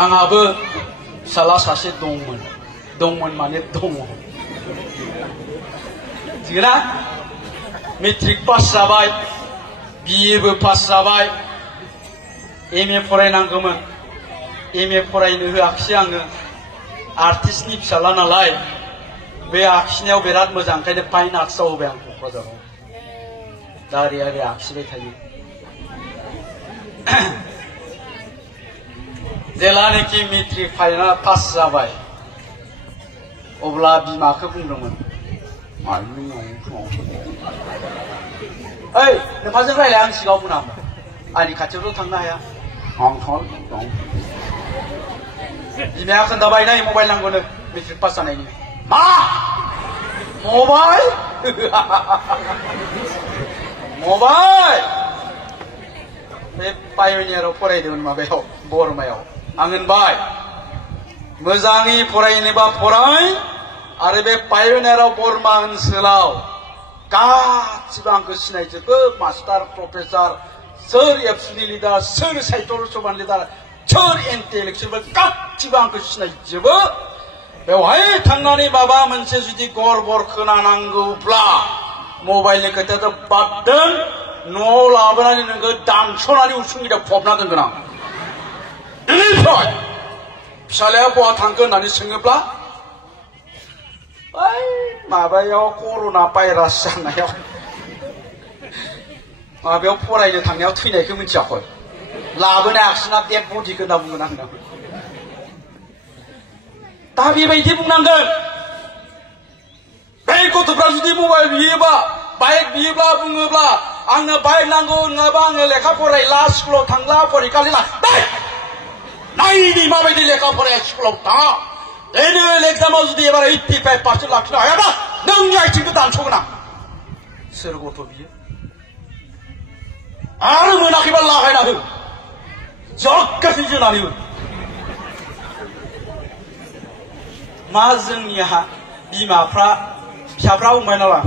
आंहाबो फिसाला सासे दंमोन माने दङ थिगना मेट्रिक पास जाबाय बिएबो पास जाबाय एमए फरायनांगौमोन एमए फरायनो होआखिसै आङो आर्टिस्टनि फिसाला नालाय बे आखिनायाव बिराद मोजां ओंखायनो फाइन आर्ट्सआव होबाय आं क'क्राझाराव दा ओरै आखिबाय थायो जेलानाखि मेट्रिक फाइनाल पास जाबाय अब्ला बिमाखौ बुंदोंमोन ओइ नोंहाजों रायलाय आं सिगाङाव बुंनांगौ आंनि खाथियावथ' थांनो हाया आं थांनो बिमाया खोन्थाबाय नै मबाइल नांगौनो मेट्रिक पास जानायनि मा मबाइल मबाइल बे पायनियाराव फरायदोंमोन माबायाव बरमायाव आं होनबाय मोजाङै फरायनोबा फराय आरो बे पायनियाराव बरमा ओनसोलाव गासिबो आंखौ सिनायजोबो मास्टार प्रफेसर सोर एबसुनि लिडार सोर साहित्य सभानि लिडार सोर इन्टेलेक्सुयेल गासिबो आंखौ सिनायजोबो बेवहाय थांनानै माबा मोनसे जुदि गड़बड़ खोनानांगौब्ला मबाइलनि खोथायाथ' बाद दोन न'आव लाबोनानै नोंखौ दानस'नानै उसुंगिदा फबना दोनगोन आं बेनिफ्राय फिसालाया बहा थांखो होननानै सोङोब्ला बै माबायाव कर'ना भाइरास जानायाव माबायाव फरायनो थांनायाव थैनायखौ मिथियाखै लाबोनो हायाखिसैना डेड बडिखौ होनना बुंगोन आं दा बेबायदि बुंनांगोन बे गथ'फ्रा जुदि मबाइल बियोबा बाइक बियोब्ला बुङोब्ला आंनो बाइक नांगौ नङाबा आङो लेखा फरायला स्कुलाव थांला फरिखा लिरला नायनि माबायदि लेखा फराया स्कुलाव थाङा एनुवेल एग्जामाव जुदि एबार 85% लाखिनो हायाबा नोंनि आथिंखौ दानस'गोन आं सोर गथ' बियो आरो मोनाखैबा लागायना हो जगासै जोनानै हो मा जोंनिहा बिमाफ्रा फिसाफ्रा बुंबाय नालाय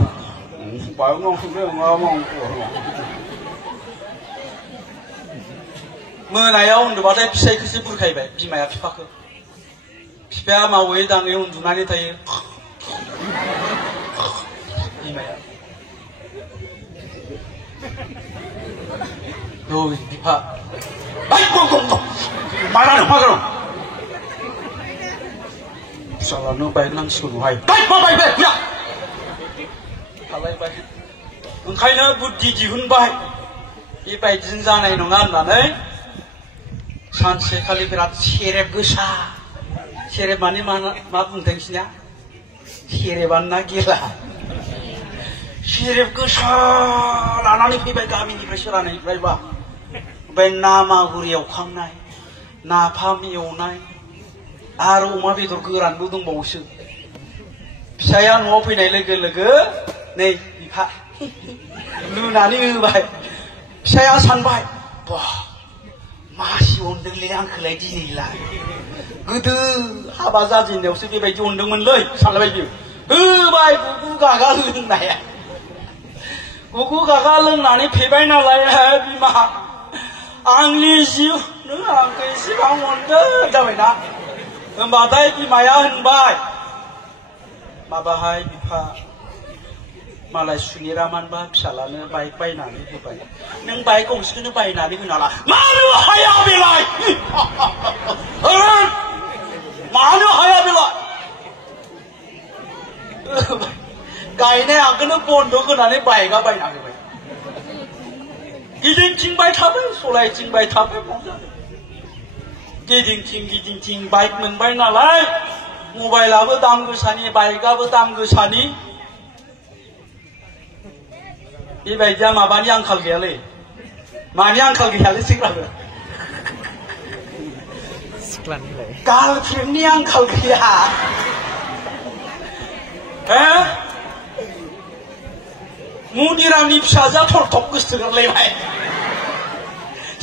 मोनायाव उन्दुबाथाय फिसाइखौसो बुरखायबाय बिमाया बिफाखौ बिफाया मावै दाङै उन्दुनानै थायो बिमाया बिफा फिसालानो बाइक नांसिगौहाय खालायबाय ओंखायनो बुद्धि दिहुनबाय बेबायदिजों जानाय नङा होननानै सानसेखालि बिराद सेरेब गोसा सेरेब माने मा बुंदों नोंसिना सेरेबानो ना गेला सेरेब गोसा लानानै फैबाय गामिनिफ्राय सोरानिफ्रायबा ओमफ्राय ना मागुर एवखांनाय नाफाम एवनाय आरो अमा बेदर गोरानबो दंबावोसो फिसाया न'आव फैनाय लोगो लोगो नै बिफा लुनानै होबाय फिसाया सानबाय मासि अनदोंलै आंखौलाय दिनैलाय गोदो हाबा जाजेननायावसो बेबायदि अनदोंमोनलै सानलायबाय बियो होबाय गुगु गागा लोंनाया गुगु गागा लोंनानै फेबाय नालाय बिमा आंनि जिउ नों आंखौ एसेबां अनदों जाबायना होनबाथाय बिमाया होनबाय माबाहाय बिफा मालाय सुनिरामानबा फिसालानो बाइक बायनानै होबाय नों बाइक गंसेखौनो बायनानै होनाला मानो हाया बेलाय मानो हाया बेलाय गायनाय आगोलनो बन्द होनानै बाइकआ बायना होबाय गिदिंथिंबाय थाबाय सलायथिंबाय थाबाय गिदिंथिं बाइक मोनबाय नालाय मबाइलाबो दाम गोसानि बाइकआबो दाम गोसानि बेबायदिया माबानि आंखाल गैयालै मानि आंखाल गैयालै सेंग्राफोर गार्लफ्रेन्डनि आंखाल गैया मुनिरामनि फिसाजोआ थरथब गोसोगारलायबाय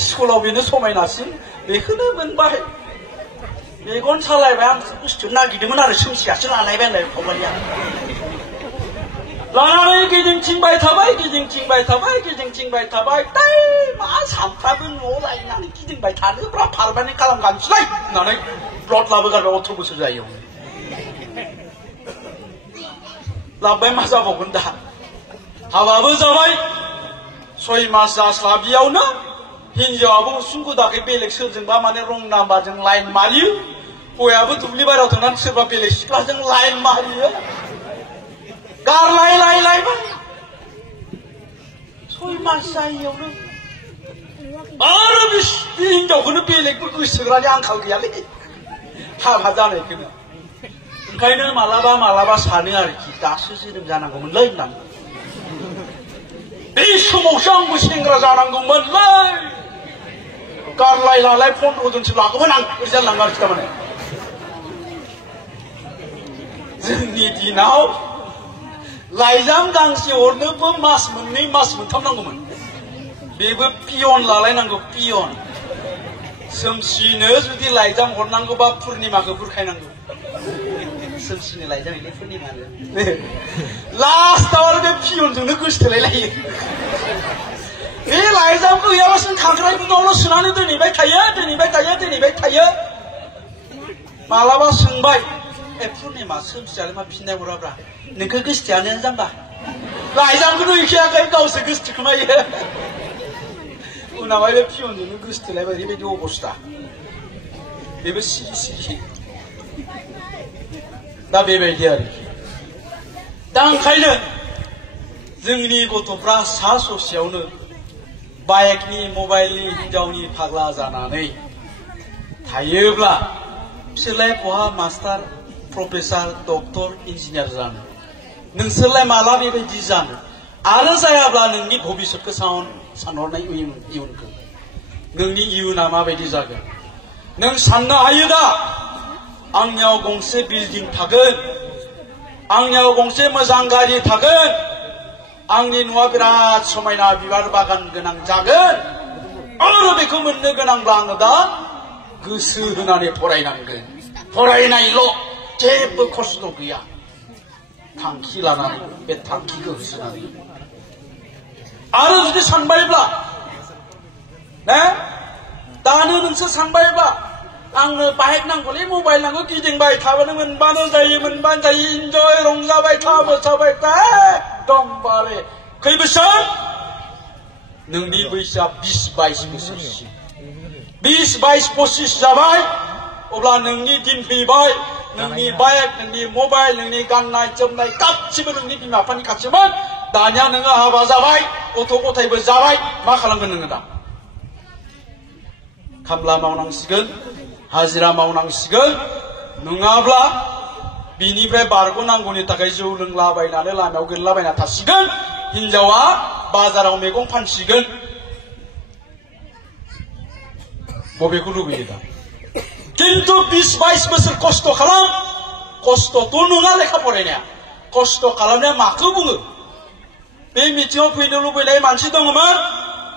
स्कुलाव बेनो समायनासिन बेखौनो मोनबाय मेगन सालायबाय आं बुस्थु नागिरदोंमोन आरो सोमसियासो लालायबाय आंलाय फंबाया लानानै गिदिंथिंबाय थाबाय गिदिंथिंबाय थाबाय गिदिंथिंबाय थाबाय ताइ मा सानफ्रामबो न'आव लायनानै गिदिंबाय थानोब्रा पारमानेन्ट खालामगानोसैलाय होननानै प्लट लाबोगारबाय 18 बोसोर जायो लाबोबाय मा जाबावगोन दा हाबाबो जाबाय 6 मास जास्लाबियावनो हिनजावाबो उसुं गोदाखै बेलेग सोरजोंबा माने रं नाम्बारजों लाइन मारियो हौवायाबो दुब्लि बारियाव थांनानै सोरबा बेलेग सिख्लाजों लाइन मारियो गारलायलायलायबाय 6 मास जायैयावनो आरो बे हिनजावखौनो बेलेगबो गोसोग्रानि आंखाल गैयालै हाबा जानायखौनो ओंखायनो मालाबा मालाबा सानो आरोखि दासो जोनोम जानांगौमोनलै होननानै बे समावसो आंबो सेंग्रा जानांगौमोनलै गारलायलालाय 15 जनसो लागौमोन आं ओरै जालाङो आरोखि थारमाने जोंनि दिनाव लाइजाम गांसे हरनोबो मास मोननै मास मोनथाम नांगौमोन बेबो पियन लालायनांगौ पियन सोमसिनो जुदि लाइजाम हरनांगौबा पुर्निमाखौ बुरखायनांगौ सोमसिनो लाइजाम हैनाय पुर्निमानो लास्टआव आरो बे पियनजोंनो गोसथोलायलायो बे लाइजामखौ गैयालासिनो खांख्राइ गुदुङावल' सोनानै दोनहैबाय थायो मालाबा सोंबाय पुर्निमा सोमसियालाय मा फिननाय हराब्रा नोंखौ गोसथोआनो जाम्बा लाइजामखौनो हैखायाखै गावसो गोसथोखोमायो उनावहाय बे पियनजोंनो गोसथोलायबाय ओरैबायदि अबस्था बेबो सिरि दा बेबायदि आरोखि दा ओंखायनो जोंनि गथ'फ्रा सा ससेयावनो बाइकनि मबाइलनि हिनजावनि फाग्ला जानानै थायोब्ला बिसोरलाय बहा मास्टार प्रफेसर डक्टर इन्जिनियार जानो नोंसोरलाय माला बेबायदि जानो आरो जायाब्ला नोंनि भबिष्यतखौ सानहरनाय इयुनखौ नोंनि इयुना माबायदि जागोन नों साननो हायो दा आंनियाव गंसे बिल्डिं थागोन आंनियाव गंसे मोजां गारि थागोन आंनि न'आ बिराद समायना बिबार बागान गोनां जागोन आरो बेखौ मोननो गोनांब्ला आङो दा गोसो होनानै फरायनांगोन फरायनायल' जेबो खस्थ' गैया थांखि लानानै बे थांखिखौ होसोनानै आरो जुदि सानबायब्ला दानो नोंसोर सानबायब्ला आंनो बाइक नांगौलै मबाइल नांगौ गिदिंबाय थाबानो मोनबानो जायो इन्जय रंजाबाय था मोसाबाय था एकदमबारे खै बोसोर नोंनि बैसोआ 20-22 बोसोरसिम 20-22-25 जाबाय अब्ला नोंनि दिन फैबाय नोंनि बाइक नोंनि मबाइल नोंनि गाननाय जोमनाय गासिबो नोंनि बिमा बिफानि खाथिमोन दानिया नोङो हाबा जाबाय गथ' गथायबो जाबाय मा खालामगोन नोङो दा खामला मावनांसिगोन हाजिरा मावनांसिगोन नङाब्ला बिनिफ्राय बारग'नांगौनि थाखाय जौ लोंलाबायनानै लामायाव गोलैलाबायना थासिगोन हिनजावा बाजाराव मैगं फानसिगोन बबेखौ लुबैयो दा किन्तु 20-22 बोसोर खस्थ' खालाम खस्थ'थ' नङा लेखा फरायनाया खस्थ' खालामनाया माखौ बुङो बे मिथिङाव फैनो लुबैनाय मानसि दङमोन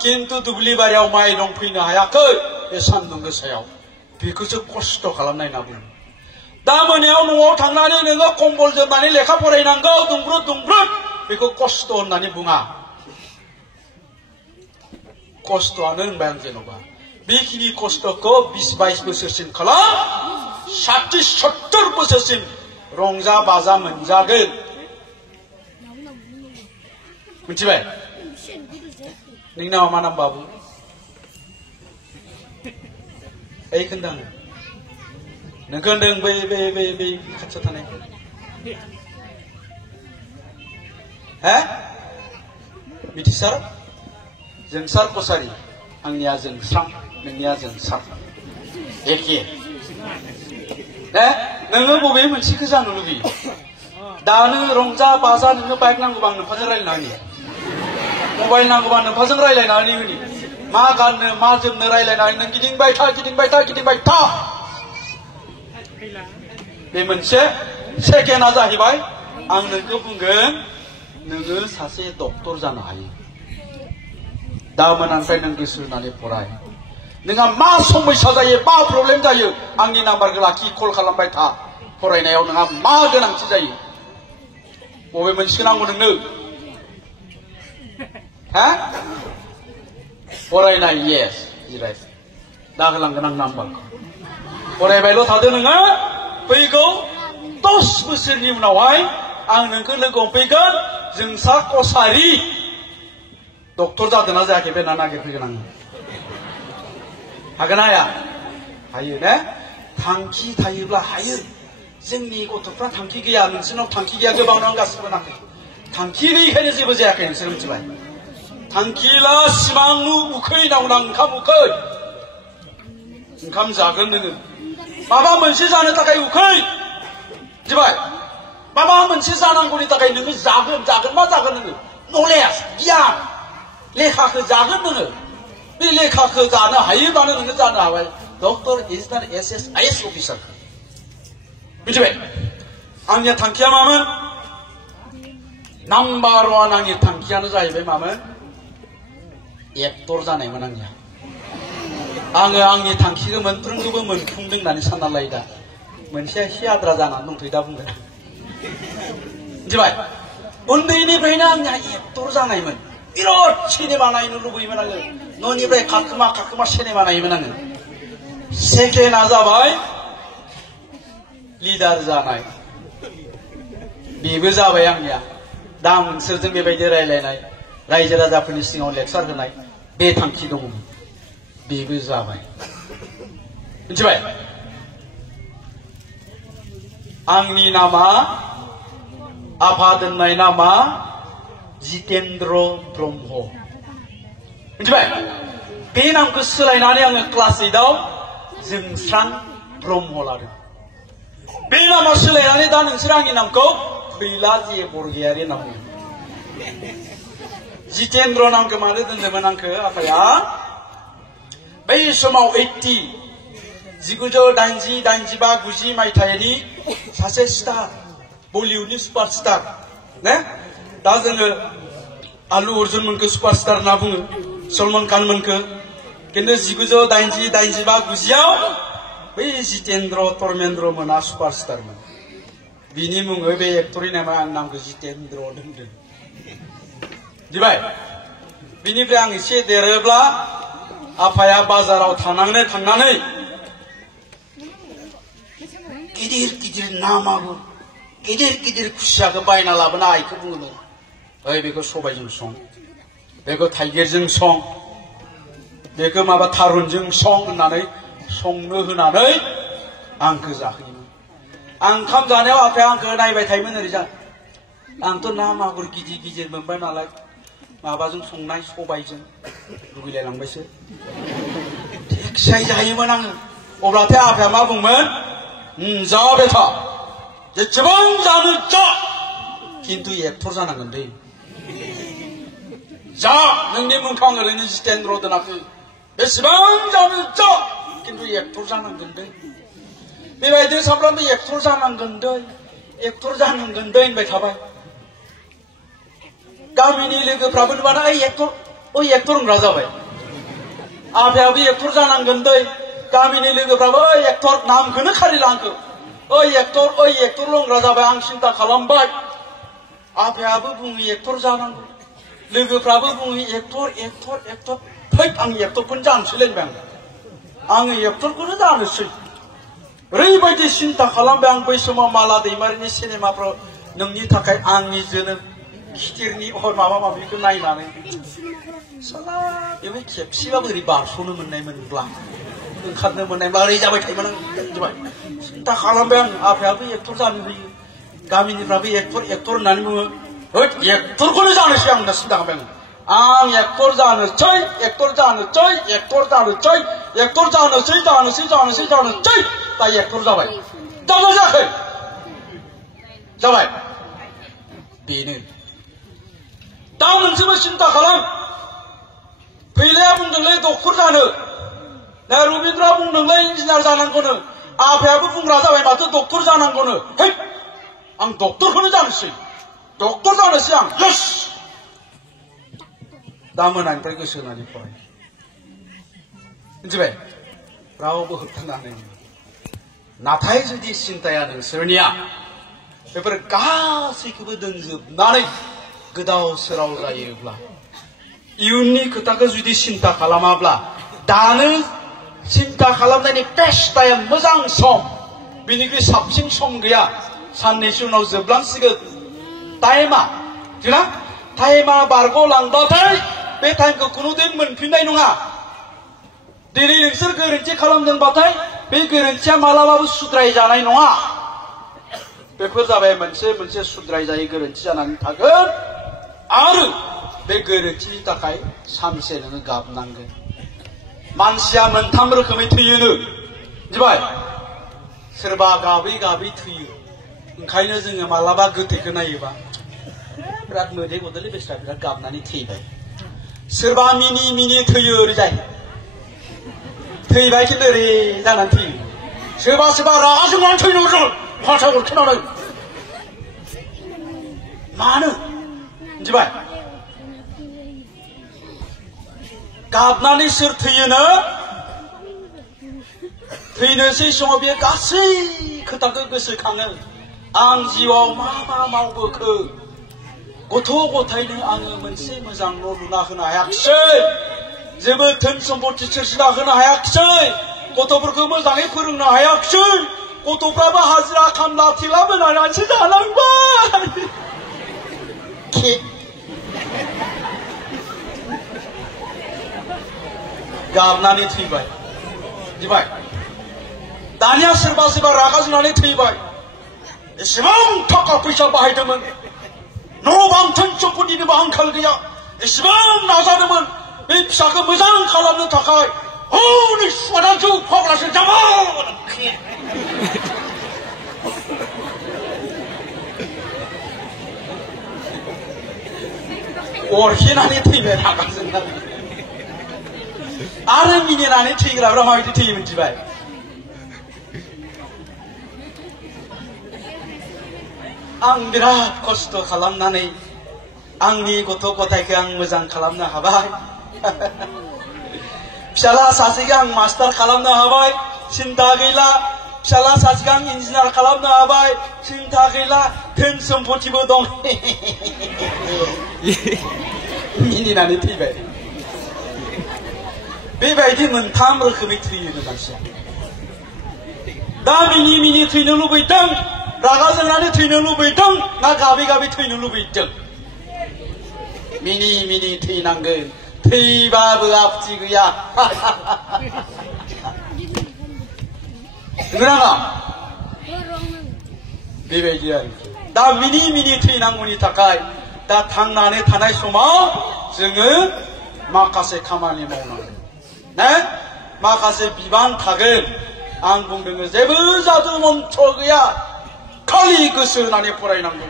किन्तु दुब्लि बारियाव माइ दं फैनो हायाखै बे सान्दुं गोसायाव बेखौसो खस्थ' खालामनाय होनना बुङो दा मोनायाव न'आव थांनानै नोङो कम्बल जोमनानै लेखा फरायनांगौ दुंब्रुद बेखौ खस्थ' होननानै बुङा खस्थ'आनो होनबाय आं जेन'बा बेखिनि खस्थ'खौ 20-22 बोसोरसिम खालाम 60-70 बोसोरसिम रंजा बाजा मोनजागोन मिथिबाय नोंनि नामा मा नाम बाबु ओइ खोन्था नोंखौ होनदों बै खाथियाव थानाय मिथिसार जोंसार कसारि आंनिया जोंस्रां नोंनिया जोंसार एखे नोङो बबे मोनसेखौ जानो लुबैयो दानो रंजा बाजा नोङो बाइक नांगौबा आं नोंफाजों रायज्लायनानै मबाइल नांगौबा नोंफाजों रायज्लायनानै होनि मा गाननो मा जोमनो रायज्लायनानै नों गिदिंबाय था बे मोनसे सेकेन्डआ जाहैबाय आं नोंखौ बुंगोन नोङो सासे डक्टर जानो हायो दा मोनानिफ्राय नों गोसो होनानै फराय नोंहा मा समस्या जायो मा प्रब्लेम जायो आंनि नाम्बारखौ लाखि कल खालामबाय था फरायनायाव नोंहा मा गोनांथि जायो बबे मोनसेखौ नांगौ नोंनो हा फरायनाय येस जिराय दा होलांगोन आं नाम्बारखौ फरायबायल' थादो नोङो फैगौ 10 बोसोरनि उनावहाय आं नोंखौ लोगो हमफैगोन जोंसा कसारी डक्टर जादोंना जायाखै बे नागिरफैगोन आङो हागोन हाया हायो ने थांखि थायोब्ला हायो जोंनि गथ'फ्रा थांखि गैया नोंसोरनाव थांखि गैया गोबां दं गासिबो नाखै थांखि गैयैखायनो जेबो जायाखै नोंसोर मिथिबाय थांखिला सिमां उखै नावना ओंखाम उखै ओंखाम जागोन नोङो माबा मोनसे जानो थाखाय उखै मिथिबाय माबा मोनसे जानांगौनि थाखाय नोङो जागोन मा जागोन नोङो नलेज गियान लेखाखौ जागोन नोङो बे लेखाखौ जानो हायोबानो नोङो जानो हाबाय डक्टर इन्जिनियार SSIS अफिसार मिथिबाय आंनि थांखिया मामोन नाम्बार 1 आंनि थांखियानो जाहैबाय मामोन एक्टर जानायमोन आंनिया आङो आंनि थांखिखौ मोनफ्रोमखौबो मोनफुंदों होननानै सानना लायो दा मोनसे एसे आद्रा जानानै दंथ'यो दा बुंगोन मिथिबाय उन्दैनिफ्रायनो आंनिया एक्टर जानायमोन बिराद सिनेमा नायनो लुबैयोमोन आङो न'निफ्राय खारखोमा सिनेमा नायोमोन आङो सेकेन्डआ जाबाय लिडार जानाय बेबो जाबाय आंनिया दा आं नोंसोरजों बेबायदि रायलायनाय रायजो राजाफोरनि सिगाङाव लेक्सार होनाय बे थांखि दङ बेबो जाबाय मिथिबाय आंनि नामा आफा दोननाय नामा जितेन्द्र ब्रह्म मिथिबाय बे नामखौ सोलायनानै आङो क्लास 8 आव जोंस्रां ब्रह्म लादों बे नामा सोलायनानै दा नोंसोर आंनि नामखौ फैला जे बरगयारि होनना बुङो जितेन्द्र नामखौ मानो दोनदोंमोन आंखौ आफाया बै समाव 1980, 85, 90 मायथाइनि सासे स्टार बलिउडनि सुपारस्टार ने दा जोङो आलु अर्जुन मोनखौ सुपारस्टार होनना बुङो सलमान खान मोनखौ किन्तु 1980, 85, 90आव बै जितेन्द्र धर्मेन्द्र मोना सुपारस्टारमोन बिनि मुङै बे एक्टरनि नामा आं नामखौ जितेन्द्र दोनदों मिथिबाय बिनिफ्राय आं एसे देरोब्ला आफाया बाजाराव थांनानै गिदिर ना मागुर गिदिर खुसियाखौ बायना लाबोना आइखौ बुङोमोन ओइ बेखौ सबायजों सं बेखौ थाइगिरजों सं बेखौ माबा थारुनजों सं होननानै संनो होनानै आंखौ जाहोयोमोन आं ओंखाम जानायाव आफाया आंखौ नायबाय थायोमोन ओरैजा आंथ' ना मागुर गिदिर मोनबाय नालाय माबाजों संनाय सबायजों लुगैलायलांबायसो टेक्साय जायोमोन आङो अब्लाथाय आफाया मा बुंमोन जा बेथा जेसेबां जानो जा किन्तु एक्टर जानांगोन दै जा नोंनि मुंखौ आं ओरैनो जितेन्द्र दोनाखै बेसेबां जानो जा किन्तु एक्टर जानांगोन दै बेबायदिनो सामफ्रामबो एक्टर जानांगोन दै होनबाय थाबाय गामिनि लोगोफ्राबो नुबाना एक्टर होनग्रा जाबाय आफायाबो एक्टर जानांगोन दै गामिनि लोगोफ्राबो एक्टर नामखौनो खारिला आंखौ एक्टर होनग्रा जाबाय आं सिन्था खालामबाय आफायाबो बुङो एक्टर जानांगौ लोगोफ्राबो बुङो एक्टर फै आं एक्टरखौनो जानोसै लायबाय आङो एक्टरखौनो जानोसै ओरैबायदि सिन्था खालामबाय आं बै समाव माला दैमारिनि सिनेमाफ्राव नोंनि थाखाय आंनि जोनोम खिथिरनि माबा माबिखौ नायनानै साला बेबो खेबसेबाबो ओरै बारस'नो मोननायमोनब्ला ओंखारनो मोननायब्ला ओरै जाबाय थायोमोन आं सिन्था खालामबाय आं आफायाबो एक्टर जानो होयो गामिनिफ्राबो एक्टर होननानै बुङो एक्टरखौनो जानोसै आं होनना सिन्था खालामबाय आं एक्टर जानोसै दा एक्टर जाबाय जाबाय जायाखै जाबाय बेनो दा मोनसेबो सिन्था खालाम फैलाया बुंदोंलै डक्टर जानो ना रबिन्द्रआ बुंदोंलै इन्जिनियार जानांगौनो आफायाबो बुंग्रा जाबाय माथो डक्टर जानांगौनो है आं डक्टरखौनो जानोसै आं यस दा मोनानिफ्राय गोसो होनानै फराय मिथिबाय रावबो होबथानो हानाय नङा नाथाय जुदि सिन्ताया नोंसोरनिया बेफोर गासैखौबो दोनजोबनानै गोदाव सोराव जायोब्ला इयुननि खोथाखौ जुदि सिन्ता खालामाब्ला दानो सिन्ता खालामनायनि बेस्ट टाइम मोजां सम बिनिख्रुइ साबसिन सम गैया साननैसो उनाव जोबलांसिगोन टाइमा जोंना टाइमा बारग'लांबाथाय बे टाइमखौ खुनुदिन मोनफिननाय नङा दिनै नोंसोर गोरोन्थि खालामदोंबाथाय बे गोरोन्थिया मालाबाबो सुद्राय जानाय नङा बेफोर जाबाय मोनसे मोनसे सुद्राय जायै गोरोन्थि जानानै थागोन आरो बे गोरोन्थिनि थाखाय सानसे नोङो गाबनांगोन मानसिया मोनथाम रोखोमै थैयोनो मिथिबाय सोरबा गाबै गाबै थैयो ओंखायनो जोङो मालाबा गोथैखौ नायोबा बिराद मोदै गदोलै बेस्रा बिराद गाबनानै थैबाय सोरबा मिनि मिनि थैयो ओरैजाय थैबाय खिन्थु ओरै जानानै थैयो सोरबा सोरबा रागा जोंनानै थैनो मोजां फाथा हरखोनानै मानो मिथिबाय गाबनानै सोर थैयोनो थैनोसै समाव बे गासै खोथाखौ गोसोखाङो आं जिउआव मा मा मावबोखो गथ' गथायनो आङो मोनसे मोजां न' लुना होनो हायाखिसै जेबो धोन सम्पति सोरजिना होनो हायाखिसै गथ'फोरखौ मोजाङै फोरोंनो हायाखिसै गथ'फ्राबो हाजिरा खामला थेला बोनानैसो जानांबाय गाबनानै थैबाय मिथिबाय दानिया सोरबा सोरबा रागा जोंनानै थैबाय एसेबां थाखा फैसा बाहायदोंमोन न' बां धोन सम्पतिनिबो आंखाल गैया एसेबां नाजादोंमोन बे फिसाखौ मोजां खालामनो थाखाय हनै सुवादा जौ फाग्लासो जाबाय अरखेनानै थैबाय रागा जोंनानै आरो मिनिनानै थैग्राफ्रा माबायदि थैयो मिथिबाय आं बिराद खस्थ' खालामनानै आंनि गथ' गथायखौ आं मोजां खालामनो हाबाय फिसाला सासेखौ आं मास्टार खालामनो हाबाय सिन्था गैला फिसाला सासेखौ आं इन्जिनियार खालामनो हाबाय सिन्था गैला धोन सम्पतिबो दं मिनिनानै थैबाय बेबायदि मोनथाम रोखोमै थैयोनो मानसिया दा मिनि मिनि थैनो लुबैदों रागा जोंनानै थैनो लुबैदों ना गाबै गाबै थैनो लुबैदों मिनि मिनि थैनांगोन थैबाबो आपत्ति गैया नङा बेबायदि आरो दा मिनि मिनि थैनांगौनि थाखाय दा थांनानै थानाय समाव जोङो माखासे खामानि मावनांगोन माखासे बिबान थागोन आं बुंदों जेबो जादु मन्त्र गैया खालि गोसो होनानै फरायनांगौ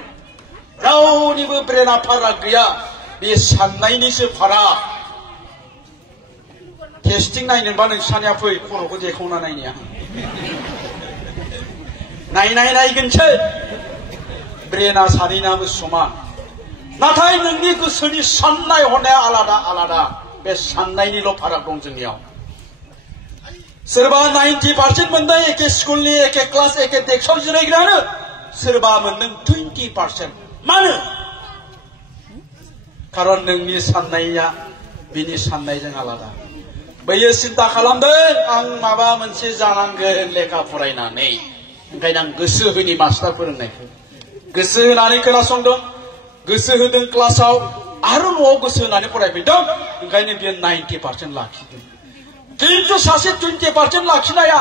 रावनिबो ब्रेना फाराग गैया बे साननायनिसो फाराग टेस्टिं नायनोबा नोंसानिया फै खर'खौ देखावना नायनाया नायगोनसो ब्रेना सानैनाबो समान नाथाय नोंनि गोसोनि साननाय हनाया आलादा आलादा बे साननायनिल' फाराग दं जोंनियाव सोरबा 90% मोनदों एखे स्कुलनि एखे क्लास एखे डेस्कआव जिरायग्रानो सोरबा मोनदों 20% मानो खारन नोंनि साननाया बिनि साननायजों आलादा बैयो सिन्ता खालामदों आं माबा मोनसे जानांगोन लेखा फरायनानै ओंखायनो आं गोसो होनि मास्टार फोरोंनायखौ गोसो होनानै खोनासंदों गोसो होदों क्लासाव आरो न'आव गोसो होनानै फरायफैदों ओंखायनो बियो 90% लाखिदों खिन्थु सासे 20% लाखिनाया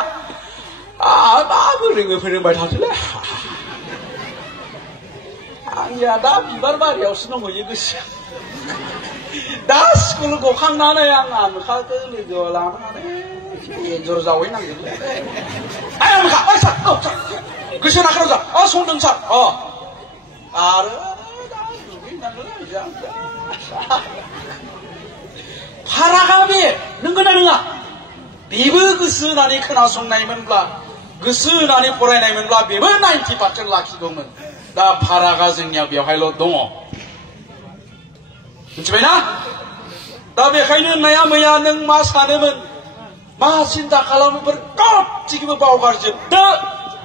माबो फोरोंबाय थाथोलै आंनिया दा बिबार बारियावसो दंहैयो गोसोआ दा स्कुल गखांनानै आं आमोखाखौ लोगोआव लानानै एन्जर जावहैनांगोनलै आमोखा सार गोसो होना खोनासं संदों सार आरो फारागा बे नंगौना नङा बेबो गोसो होनानै खोनासंनायमोनब्ला गोसो होनानै फरायनायमोनब्ला बेबो 90% लाखिगौमोन दा फारागा जोंनिया बेवहायल' दङ मिथिबायना दा बेखायनो नाया मैया नों मा सानोमोन मा सिन्ता खालामोमोन गासैखौबो बावगारजोबदो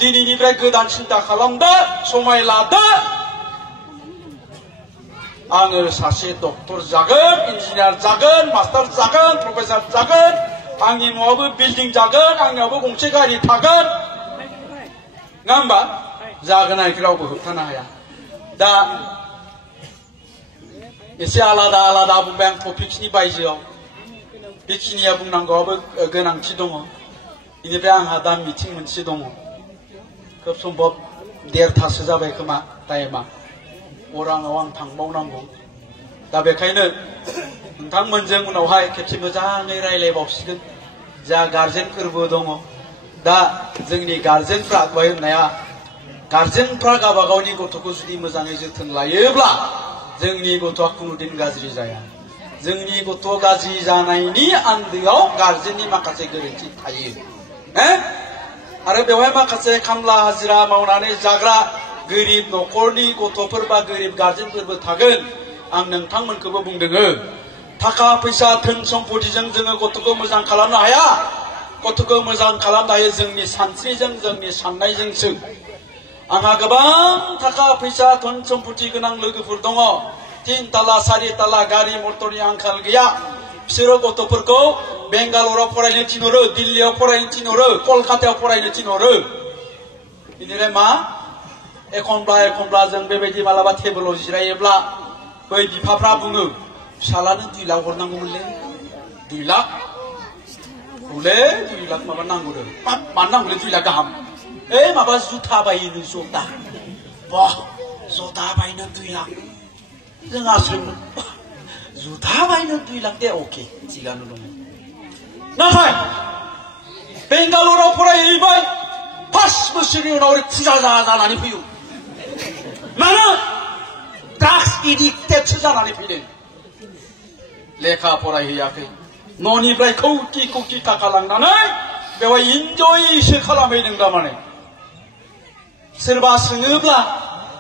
दिनैनिफ्राय गोदान सिन्था खालामदो समाय लादो आङो सासे डक्टर जागोन इन्जिनियार जागोन मास्टार जागोन प्रफेसर जागोन आंनि न'आवबो बिल्डिं जागोन आंनियावबो गंसे गारि थागोन नङा होमबा जागोन आंखौ रावबो होबथानो हाया दा एसे आलादा आलादा बुंबाय आं टपिक्सनि बायजोआव बेखिनिया बुंनांगौआबो गोनांथि दङ बेनिफ्राय आंहा दा मिटिं मोनसे दङ खोब सम्भब 1:30 जाबाय खोमा टाइमा अराङाव आं थांबावनांगौ दा बेखायनो नोंथांमोनजों उनावहाय खेबसे मोजाङै रायलायबावसिगोन जा गार्जेनफोरबो दङ दा जोंनि गार्जेनफ्रा दहाय होननाया गार्जेनफ्रा गावबागावनि गथ'खौ जुदि मोजाङै जोथोन लायोब्ला जोंनि गथ'आ खुनुदिन गाज्रि जाया जोंनि गथ' गाज्रि जानायनि आन्दोआव गार्जेननि माखासे गोरोन्थि थायो आरो बेवहाय माखासे खामला हाजिरा मावनानै जाग्रा गोरिब न'खरनि गथ'फोर बा गोरिब गार्जेनफोरबो थागोन आं नोंथांमोनखौबो बुंदों थाखा फैसा धोन सम्पतिजों जोङो गथ'खौ मोजां खालामनो हाया गथ'खौ मोजां खालामनो हायो जोंनि सानस्रिजों जोंनि साननायजोंसो आंहा गोबां थाखा फैसा धन सम्पति गोनां लोगोफोर दङ 3 ताला 4 ताला गारि मटरनि आंखाल गैया बिसोरो गथ'फोरखौ बेंगालराव फरायनो थिनहरो दिल्लीयाव फरायनो थिनहरो कलकातायाव फरायनो थिनहरो बिनिफ्राय मा एखनब्ला जों बेबायदि मालाबा टेबोलाव जिरायोब्ला बै बिफाफ्रा बुङो फिसालानो 2 लाख हरनांगौमोनलै 2 लाख हले 2 लाख माबा नांगौ मानो नांगौलै 2 लाख गाहाम माबा जुथा बायनो जता बाह जता बायनो 2 लाख जोंहा सोंनो जुथा बायनो 2 लाख दे अके थिगानो दङ नाथाय बेंगालराव फरायहैबाय 5 बोसोरनि उनाव फुजा जानानै फैयो मानो ड्राग्स एडिक्टेडसो जानानै फैदों लेखा फरायहैयाखै न'निफ्राय कौटि कौटि थाखा लांनानै बेवहाय इन्जयसो खालामहैदों थारमाने सोरबा सोङोब्ला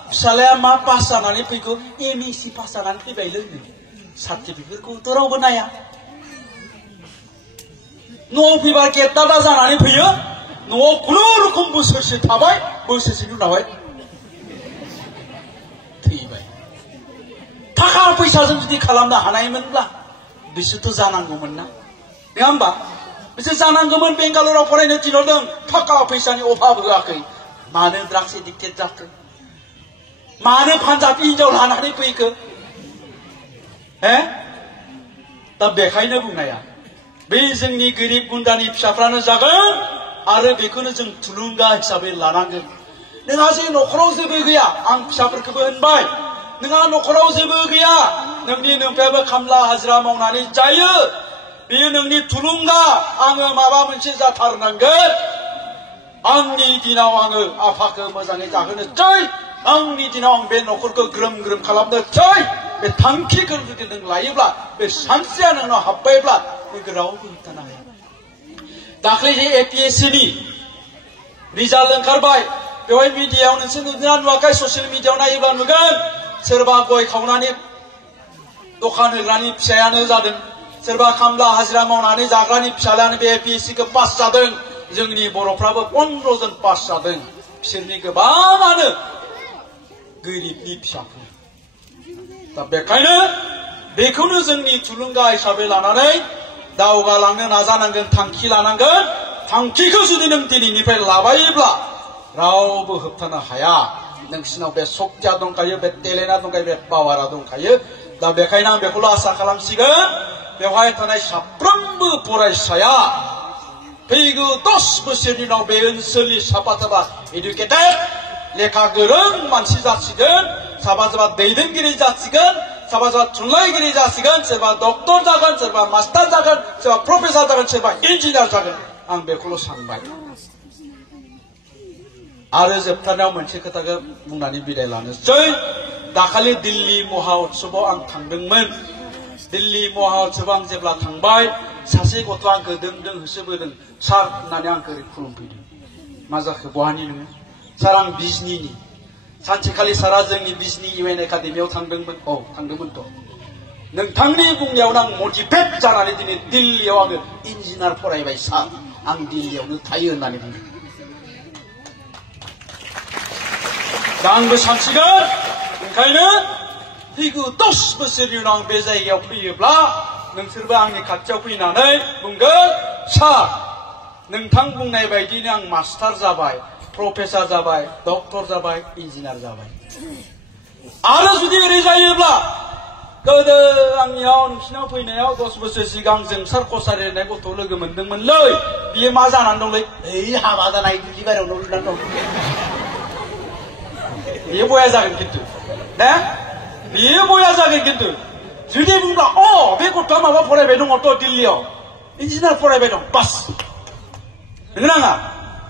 फिसालाया मा पास जानानै फैखो MSc पास जानानै फैबायलै सार्टिफिकेटखौथ' रावबो नाया न'आव फैबा गेटदादा जानानै फैयो न'आव खुनुरुखुम बोसोरसे थाबाय बोसोरसेनि उनावहाय थैबाय थाखा फैसाजों जुदि खालामनो हानायमोनब्ला बिसोरथ' जानांगौमोन ना नङा होमबा बिसोर जानांगौमोन बेंगालराव फरायनो थिनहरदों थाखा फैसानि अभाब होआखै मानो ड्राग्स एडिक्टेड जाखो मानो पान्जाबि हिनजाव लानानै फैखो दा बेखायनो बुंनाया बे जोंनि गोरिब गुन्द्रानि फिसाफ्रानो जागोन आरो बेखौनो जों थुलुंगा हिसाबै लानांगोन नोंहा जे न'खराव जेबो गैया आं फिसाफोरखौबो होनबाय नोंहा न'खराव जेबो गैया नोंनि नोंफ्रायाबो खामला हाजिरा मावनानै जायो बेयो नोंनि थुलुंगा आङो माबा मोनसे जाथारनांगोन आंनि दिनाव आङो आफाखौ मोजाङै जाहोनोसै आंनि दिनाव आं बे न'खरखौ ग्रोम ग्रोम खालामनोसै बे थांखिखौ जुदि नों लायोब्ला बे सानस्रिया नोंनाव हाबबायब्ला बेखौ रावबो होबथानो हाया दाख्लै जे APSCनि रिजाल्ट ओंखारबाय बेवहाय मिडियायाव नोंसोर नुदोंना नुवाखै ससियेल मिडियायाव नायोब्ला नुगोन सोरबा गय खावनानै दखान होग्रानि फिसायानो जादों सोरबा खामला हाजिरा मावनानै जाग्रानि फिसालायानो बे APSCखौ पास जादों जोंनि बर'फ्राबो 15 जन पास जादों बिसोरनि गोबाङानो गोरिबनि फिसाफोर दा बेखायनो बेखौनो जोंनि थुलुंगा हिसाबै लानानै दावगालांनो नाजानांगोन थांखि लानांगोन थांखिखौ जुदि नों दिनैनिफ्राय लाबायोब्ला रावबो होबथानो हाया नोंसिनाव बे सक्तिया दंखायो बे टेलेन्टआ दंखायो बे पावारा दंखायो दा बेखायनो आं बेखौल' आसा खालामसिगोन बेवहाय थानाय साफ्रोमबो फरायसाया फैगौ 10 बोसोरनि उनाव बे ओनसोलनि साफा साफा एडुकेटेड लेखा गोरों मानसि जासिगोन साफा साफा दैदेनगिरि जासिगोन साफा साफा थुनलाइगिरि जासिगोन सोरबा डक्टर जागोन सोरबा मास्टार जागोन सोरबा प्रफेसर जागोन सोरबा इन्जिनियार जागोन आं बेखौल' सानबाय आरो जोबथारनायाव मोनसे खोथाखौ बुंनानै बिदाय लानोसै दाखालि दिल्ली महा उत्सवआव आं थांदोंमोन दिल्ली महा उत्सवआव आं जेब्ला थांबाय सासे गथ'आ आंखौ दों होसोबोदों सार होननानै आंखौ खुलुमफैदों मा जाखो बहानि नोङो सार आं बिजनीनि सानसेखालि सारा जोंनि बिजनी UN एकाडेमियाव थांदोंमोन थांदोंमोनथ' नोंथांनि बुंनायावनो आं मटिभेट जानानै दिनै दिल्लीयाव आङो इन्जिनियार फरायबाय सार आं दिल्लीयावनो थायो होननानै बुंदों दा आंबो सानसिगोन ओंखायनो फैगौ 10 बोसोरनि उनाव आं बे जायगायाव फैयोब्ला नोंसोरबो आंनि खाथियाव फैनानै बुंगोन सार नोंथां बुंनाय बायदिनो आं मास्टार जाबाय प्रफेसर जाबाय डक्टर जाबाय इन्जिनियार जाबाय आरो जुदि ओरै जायोब्ला गोदो आंनियाव नोंसिनाव फैनायाव 10 बोसोर सिगां जोंसार कसारि होननाय गथ' लोगो मोनदोंमोनलै बियो मा जानानै दंलै ओइ हाबा जानाय दुब्लि बारियावनो उन्दुनानै दं बियो बया जागोन खिन्थु ना बियो बया जागोन खिन्थु जुदि बुंब्ला बे गथ'आ माबा फरायबाय दङथ' दिल्लीयाव इन्जिनियार फरायबाय दं बास नंगौ नाङा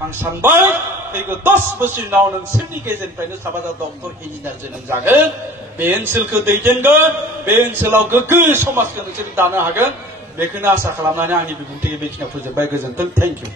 आं सानबाय फैगौ 10 बोसोरनि उनाव नोंसोरनि गेजेरनिफ्रायनो साफा डक्टर इन्जिनियार जोनोम जागोन बे ओनसोलखौ दैदेनगोन बे ओनसोलाव गोग्गो समाजखौ नोंसोर दानो हागोन बेखौनो आसा खालामनानै आंनि बिबुंथिखौ बेखिनियाव फोजोबबाय गोजोन्थों थेंक इउ